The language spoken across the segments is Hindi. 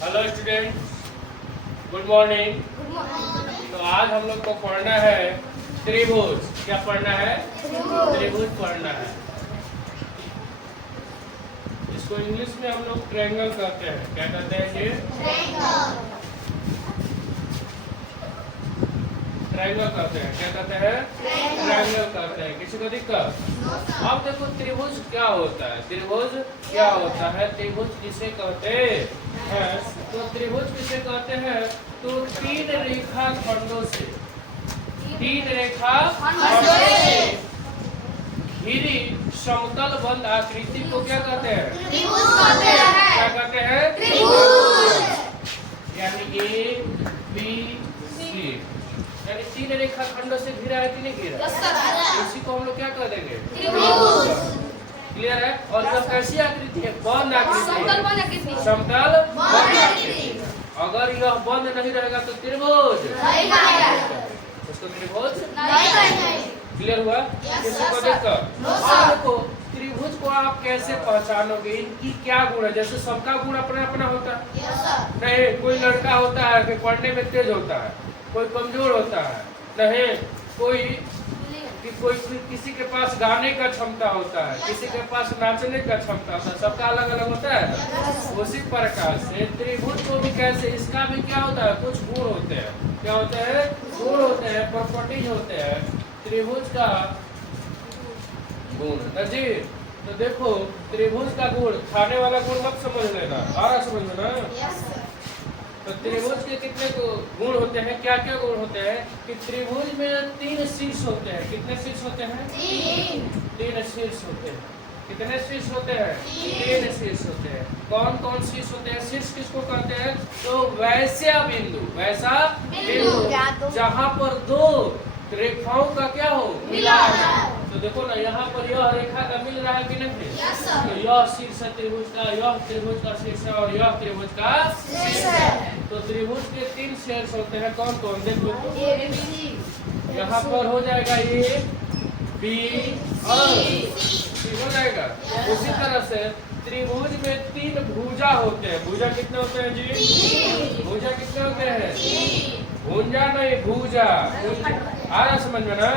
Hello student, good morning. तो आज हम लोग को पढ़ना है त्रिभुज। क्या पढ़ना है? त्रिभुज पढ़ना है। इसको इंग्लिश में हम लोग ट्रायंगल कहते हैं। क्या कहते हैं जी? ट्रायंगल कहते हैं। क्या कहते हैं? ट्रायंगल कहते हैं। किसी को दिक्कत? अब देखो त्रिभुज क्या होता है। त्रिभुज क्या होता है? त्रिभुज किसे कहते हैं? तो त्रिभुज किसे कहते हैं? तो तीन रेखा खंडों से घिरी समतल बंद आकृति को क्या कहते हैं? त्रिभुज कहते हैं। क्या कहते हैं? त्रिभुज। यानी ए बी सी, यानी तीन रेखा खंडों से घिरा है कि नहीं घिरा? इसी को हम लोग क्या कह देंगे? त्रिभुज। क्लियर है? और यह कैसी आकृति है? बंद आकृति। समतल बंद आकृति। समतल बंद आकृति। अगर यह बंद नहीं रहेगा तो त्रिभुज नहीं बनेगा। उसको त्रिभुज नहीं बनेगा। क्लियर हुआ? Yes, किसी को sir. दिक्कत? No, sir. अब देखो त्रिभुज को आप कैसे पहचानोगे? इनकी क्या गुण है? जैसे सबका गुण अपना अपना होता है। Yes, sir. नहीं, कोई लड़का होता है कि पढ़ने में तेज होता है, कोई कमजोर होता है, नहीं कोई किसी के पास गाने का क्षमता होता है, किसी के पास नाचने का क्षमता होता है। सबका अलग अलग होता है। उसी प्रकार से त्रिभुज को भी कैसे, इसका भी क्या होता है? कुछ गुण होते हैं। क्या होते हैं? गुण होते हैं, प्रॉपर्टीज होते हैं त्रिभुज का गुण है जी। तो देखो त्रिभुज का गुण, खाने वाला गुण मत समझ लेना, सारा समझ लेना। Yes, sir. तो त्रिभुज के कितने गुण होते हैं? क्या क्या गुण होते हैं? कि त्रिभुज में तीन शीर्ष होते हैं। कितने शीर्ष होते हैं? तीन शीर्ष होते हैं। कितने शीर्ष होते हैं? तीन शीर्ष होते हैं। कौन कौन शीर्ष होते हैं? शीर्ष किसको कहते हैं? तो वैसा बिंदु, वैसा बिंदु जहाँ पर दो रेखाओं का क्या हो? मिलान। तो देखो ना, यहाँ पर यह रेखा का मिल रहा है कि नहीं? Yes, sir. तो यह शीर्ष है त्रिभुज का, यह त्रिभुज का शीर्ष है और यह त्रिभुज का शीर्ष है। तो त्रिभुज के तीन शीर्ष होते हैं। कौन कौन? देखो यहाँ पर हो जाएगा ए बी और सी हो जाएगा। उसी तरह से त्रिभुज में तीन भुजा होते हैं। भुजा कितने होते हैं जी? भुजा कितने होते हैं? भुजा नहीं, भुजा। आ रहा समझ में ना?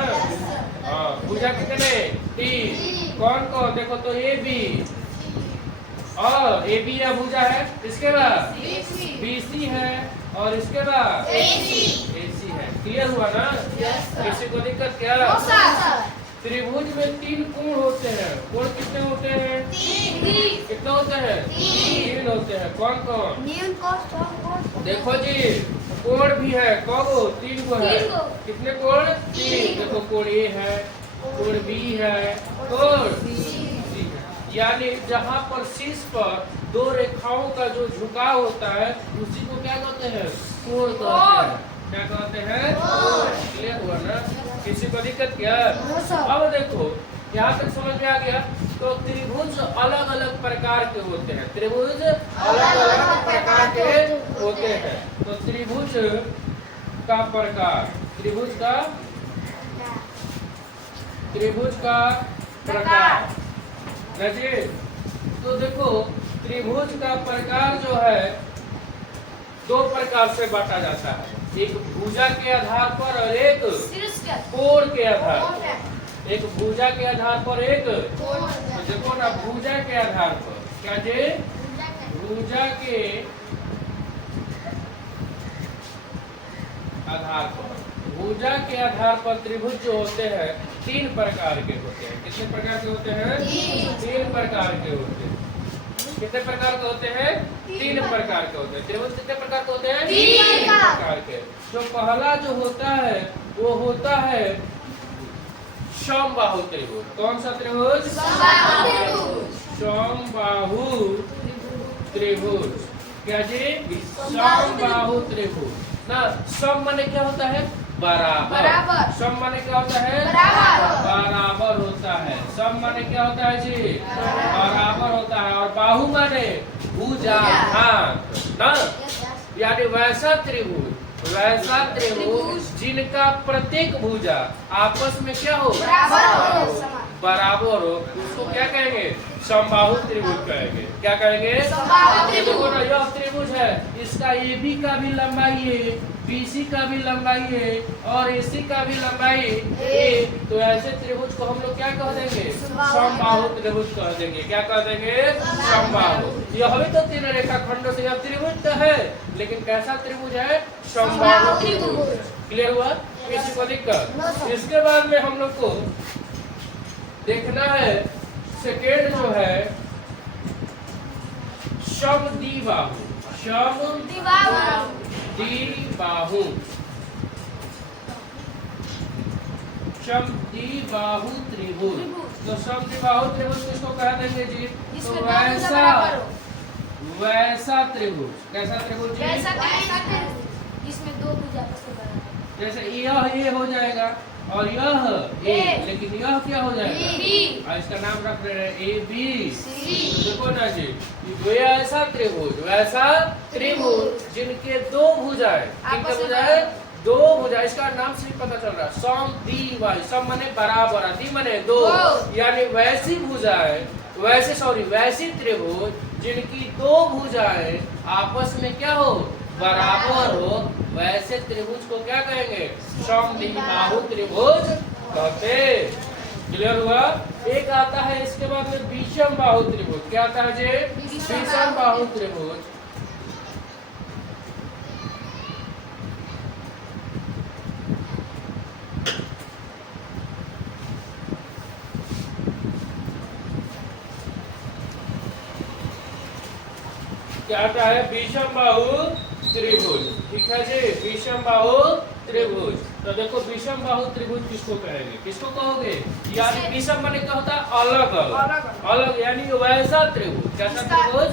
हाँ, भुजा कितने? तीन। कौन कौन? देखो तो ए बी और ए बी या भुजा है। इसके बाद बी सी है और इसके बाद ए सी है। क्लियर हुआ ना? किसी को दिक्कत क्या? त्रिभुज में तीन कोण होते हैं। कोण कितने होते हैं? कितने होते हैं? तीन होते हैं। कौन कौन? देखो जी, कोण भी है। कौन? तीन को है। कितने कोण? तीन। देखो कोण ए है, कोण बी है, कोण सी है। यानी जहाँ पर शीर्ष पर दो रेखाओं का जो झुकाव होता है उसी को क्या कहते हैं? कोण कहते हैं। क्या कहते हैं? क्लियर हुआ ना? किसी को दिक्कत क्या? अब देखो यहाँ तक समझ में आ गया। तो त्रिभुज अलग अलग प्रकार के होते हैं। त्रिभुज अलग अलग प्रकार के होते हैं। तो त्रिभुज का प्रकार, त्रिभुज का प्रकार जी। तो देखो त्रिभुज का प्रकार जो है दो प्रकार से बांटा जाता है। एक भुजा के आधार पर और एक कोण के आधार पर। एक भुजा के आधार पर, एक तो देखो ना, भुजा के आधार पर क्या जे? भुजा के आधार पर, भुजा के आधार पर त्रिभुज जो होते हैं तीन प्रकार के होते हैं। कितने प्रकार के होते हैं? तीन प्रकार के होते हैं। कितने प्रकार के होते हैं? तीन प्रकार के होते हैं। त्रिभुज कितने प्रकार के होते हैं? तीन प्रकार के। जो पहला जो होता है वो होता है समबाहु त्रिभुज। कौन सा त्रिभुज? समबाहु त्रिभुज। क्या जी? समबाहु त्रिभुज ना। सम माने क्या होता है? बराबर। सम माने क्या होता है? बराबर होता है। सम माने क्या होता है जी? बराबर होता है। और बाहु माने भुजा, हाथ ना। यानी वैसा त्रिभुज जिनका प्रत्येक भुजा आपस में क्या हो? बराबर हो। उसको क्या कहेंगे? समबाहु त्रिभुज कहेंगे। क्या कहेंगे? समबाहु त्रिभुज। देखो ना, यह त्रिभुज है, इसका AB का भी लंबाई है, BC का भी लंबाई है और AC का भी लंबाई A। तो ऐसे त्रिभुज को हम लोग क्या कह देंगे? समबाहु त्रिभुज कह देंगे। क्या कह देंगे? समबाहु। यह भी तो तीन रेखाखंडों से, यह त्रिभुज तो है लेकिन कैसा त्रिभुज है? समबाहु त्रिभुज। क्लियर हुआ? किसी को दिक्कत? इसके बाद में हम लोग को देखना है सेकेंड जो है समद्विबाहु। समद्विबाहु समद्विबाहु त्रिभुज। तो समद्विबाहु त्रिभुज किसको कह देंगे जी? तो वैसा त्रिभुज। कैसा त्रिभुज जी? जिसमें दो भुजा आपस में बराबर। जैसे यह ए हो जाएगा और यह ए, लेकिन यह क्या हो जाएगा? बी। और इसका नाम रख रहे हैं ए बी सी। तो देखो ना जी, वैसा त्रिभुज जिनके दो भुजाएं, कितने भुजाएं? दो भुजाएं। इसका नाम से ही पता चल रहा है समद्विबाहु। सम माने बराबर, दी माने दो, यानी वैसी भुजाएं, वैसी त्रिभुज जिनकी दो भुजाएं आपस में क्या हो? बराबर हो, वैसे त्रिभुज को क्या कहेंगे? समद्विबाहु त्रिभुज कहते। क्लियर हुआ? एक आता है इसके बाद में विषमबाहु त्रिभुज। क्या आता है जी? विषमबाहु त्रिभुज। क्या आता है? विषमबाहु त्रिभुज। ठीक है जी, विषमबाहु त्रिभुज। तो देखो विषमबाहु त्रिभुज किसको कहेंगे? किसको कहोगे? यानी विषम माने क्या होता है? अलग अलग, यानी वैसा त्रिभुज। कैसा त्रिभुज?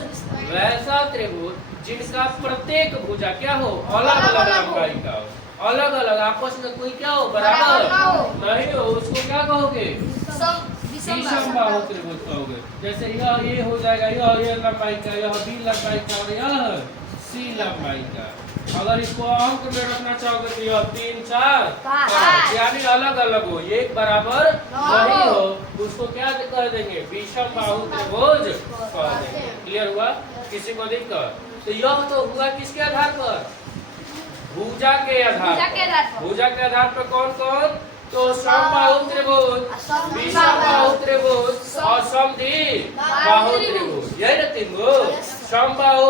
वैसा त्रिभुज जिनका प्रत्येक भुजा क्या हो? अलग अलग लंबाई का हो, अलग अलग, आपस में कोई क्या हो? बराबर नहीं हो, उसको क्या कहोगे? विषमबाहु त्रिभुज कहोगे। जैसे यह ए हो जाएगा, यह लंबाई का, यह बी लंबाई का और यह सी लंबाई का। अगर इसको अंक में रखना चाहोगे तो यह 3 4 5, यानी अलग अलग हो, एक बराबर नहीं हो, उसको क्या कह देंगे? विषमबाहु त्रिभुज कह देंगे। क्लियर हुआ? किसी को दिक्कत? तो यह तो हुआ किसके आधार पर? भुजा के आधार पर। भुजा के आधार पर कौन कौन? तो समबाहु त्रिभुज, विषमबाहु त्रिभुज और समद्विबाहु त्रिभुज। यही ना तीन गो? समबाहु,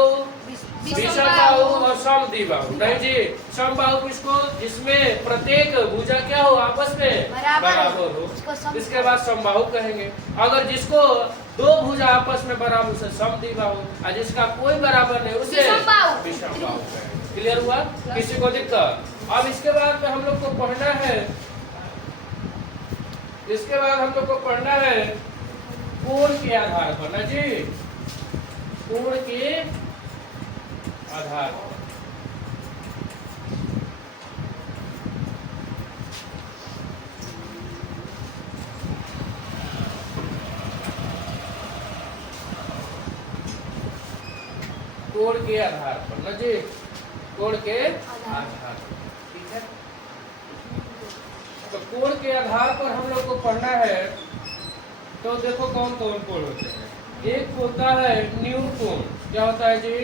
विषमबाहु और समद्विबाहु। नहीं जी, समबाहु किसको? जिसमें प्रत्येक भुजा क्या हो? आपस में बराबर हो, इसके बाद समबाहु कहेंगे। अगर जिसको दो भुजा आपस में बराबर से समद्विबाहु, और जिसका कोई बराबर नहीं उसे विषमबाहु कहेंगे। क्लियर हुआ? किसी को दिक्कत? अब इसके बाद में हम लोग को पढ़ना है, इसके बाद हम लोग को पढ़ना है कोण के आधार पर ना जी, कोण के आधार पर। कोण के आधार पर ना जी, कोण के आधार पर। ठीक है, तो कोण के आधार पर हम लोग को पढ़ना है। तो देखो कौन कौन कोण होते हैं। एक होता है न्यून कोण। क्या होता है जी?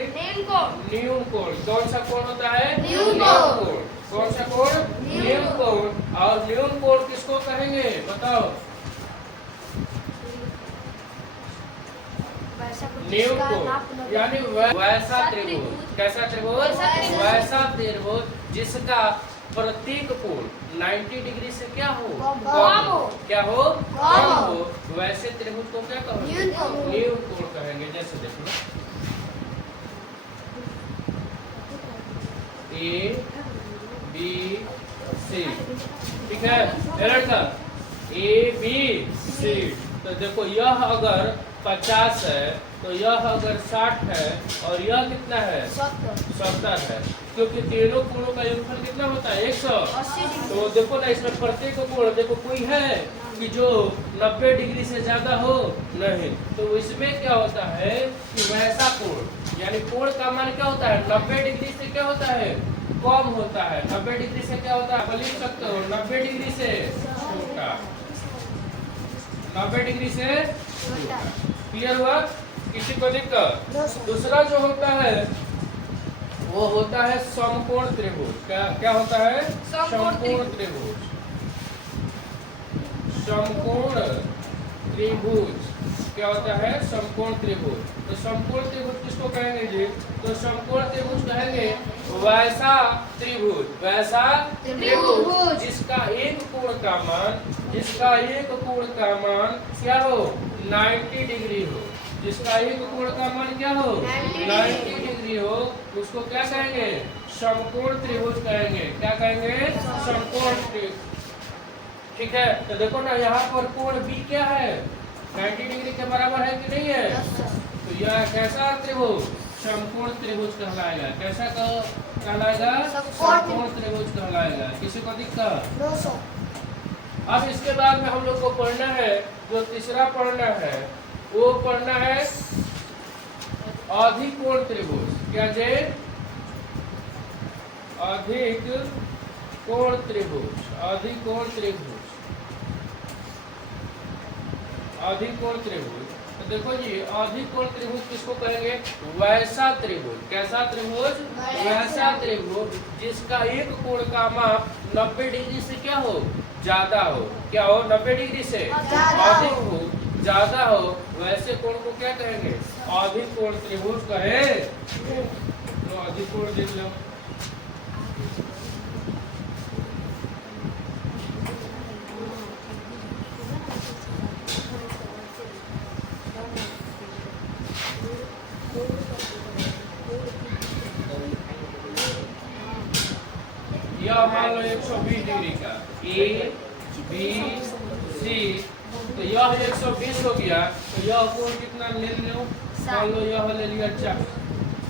न्यून कोण। कौन सा कोण होता है? न्यून कोण। कौन सा कोण? न्यून कोण। और न्यून कोण किसको कहेंगे? बताओ। न्यून कोण यानी वैसा त्रिभुज। कैसा त्रिभुज? वैसा त्रिभुज जिसका प्रत्येक कोण 90 डिग्री से क्या हो? कम हो। क्या हो? कम हो। वैसे त्रिभुज को क्या कहेंगे? न्यून कोण कहेंगे। जैसे देखो ए बी सी। ठीक है, लड़का ए बी सी। तो देखो यह अगर 50 है तो यह अगर 60 है और यह कितना है? 70 है, क्योंकि तीनों कोणों का योगफल कितना होता है? 180। तो देखो ना, इसमें प्रत्येक कोण देखो कोई है कि जो 90 डिग्री से ज्यादा हो? नहीं। तो इसमें क्या होता है कि वैसा कोण, यानी कोण का मान क्या होता है? 90 डिग्री से क्या होता है? कम होता है। 90 डिग्री से क्या होता है? आप लिख सकते हो 90 डिग्री से छोटा। 90 डिग्री से छोटा। क्लियर हुआ? किसी को दिक्कत? दूसरा जो होता है वो होता है समकोण त्रिभुज। क्या होता है? समकोण त्रिभुज। समकोण त्रिभुज क्या होता है? समकोण त्रिभुज। तो समकोण त्रिभुज किसको कहेंगे जी? तो समकोण त्रिभुज कहेंगे वैसा त्रिभुज, वैसा त्रिभुज जिसका एक कोण का मान क्या हो? 90 डिग्री हो। जिसका एक कोण का मान क्या हो? 90 डिग्री हो, उसको क्या कहेंगे? समकोण त्रिभुज कहेंगे। क्या कहेंगे? समकोण त्रिभुज। ठीक है, तो देखो ना यहाँ पर कोण बी क्या है? 90 डिग्री के बराबर है कि नहीं है? तो यह कैसा त्रिभुज? समकोण त्रिभुज कहलाएगा। कैसा कहलाएगा? समकोण त्रिभुज कहलाएगा। किसी को दिक्कत? अब इसके बाद में हम लोग को पढ़ना है, जो तीसरा पढ़ना है वो पढ़ना है अधिकोण त्रिभुज। क्या जे? अधिक कोण त्रिभुज। अधिकोण त्रिभुज। अधिकोण त्रिभुज। तो देखो जी, अधिकोण त्रिभुज किसको कहेंगे? वैसा त्रिभुज। कैसा त्रिभुज? वैसा त्रिभुज जिसका एक कोण का माप 90 डिग्री से क्या हो? ज्यादा हो। क्या हो? 90 डिग्री से अधिक हो, ज्यादा हो, वैसे कोण को क्या कहेंगे? अधिकोण त्रिभुज कहे। तो अधिकोण देख लो। यह मान लो 120 डिग्री का ए बी सी, तो यह 120 हो गया। तो यह कोण कितना ले लो? मान लो यह ले लिया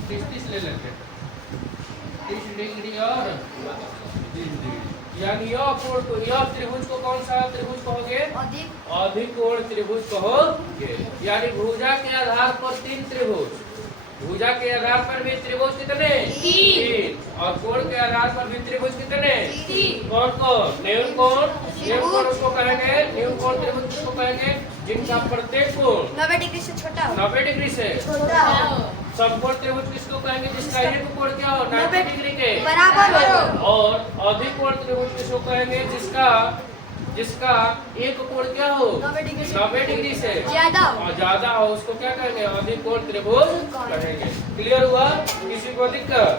30 ले लेते, 30 डिग्री और 30 डिग्री, यानी यह कोण को, यह त्रिभुज को कौन सा त्रिभुज कहोगे? अधिकोण त्रिभुज कहोगे। यानी भुजा के आधार पर 3 त्रिभुज, भुजा के आधार पर भी त्रिभुज कितने? 3। और कोण के आधार पर भी त्रिभुज कितने? 3। कौन कौन? न्यून कोण। न्यून कोण उसको कहेंगे, न्यून कोण त्रिभुज किसको कहेंगे? जिनका प्रत्येक कोण 90 डिग्री से छोटा हो। 90 डिग्री से समकोण त्रिभुज किसको कहेंगे? जिसका एक कोण क्या हो? 90 डिग्री के बराबर हो। और अधिकोण त्रिभुज किसको कहेंगे? जिसका एक कोण क्या हो? 90 डिग्री से ज्यादा हो, उसको क्या कहेंगे? अधिकोण त्रिभुज कहेंगे। क्लियर हुआ? किसी को दिक्कत?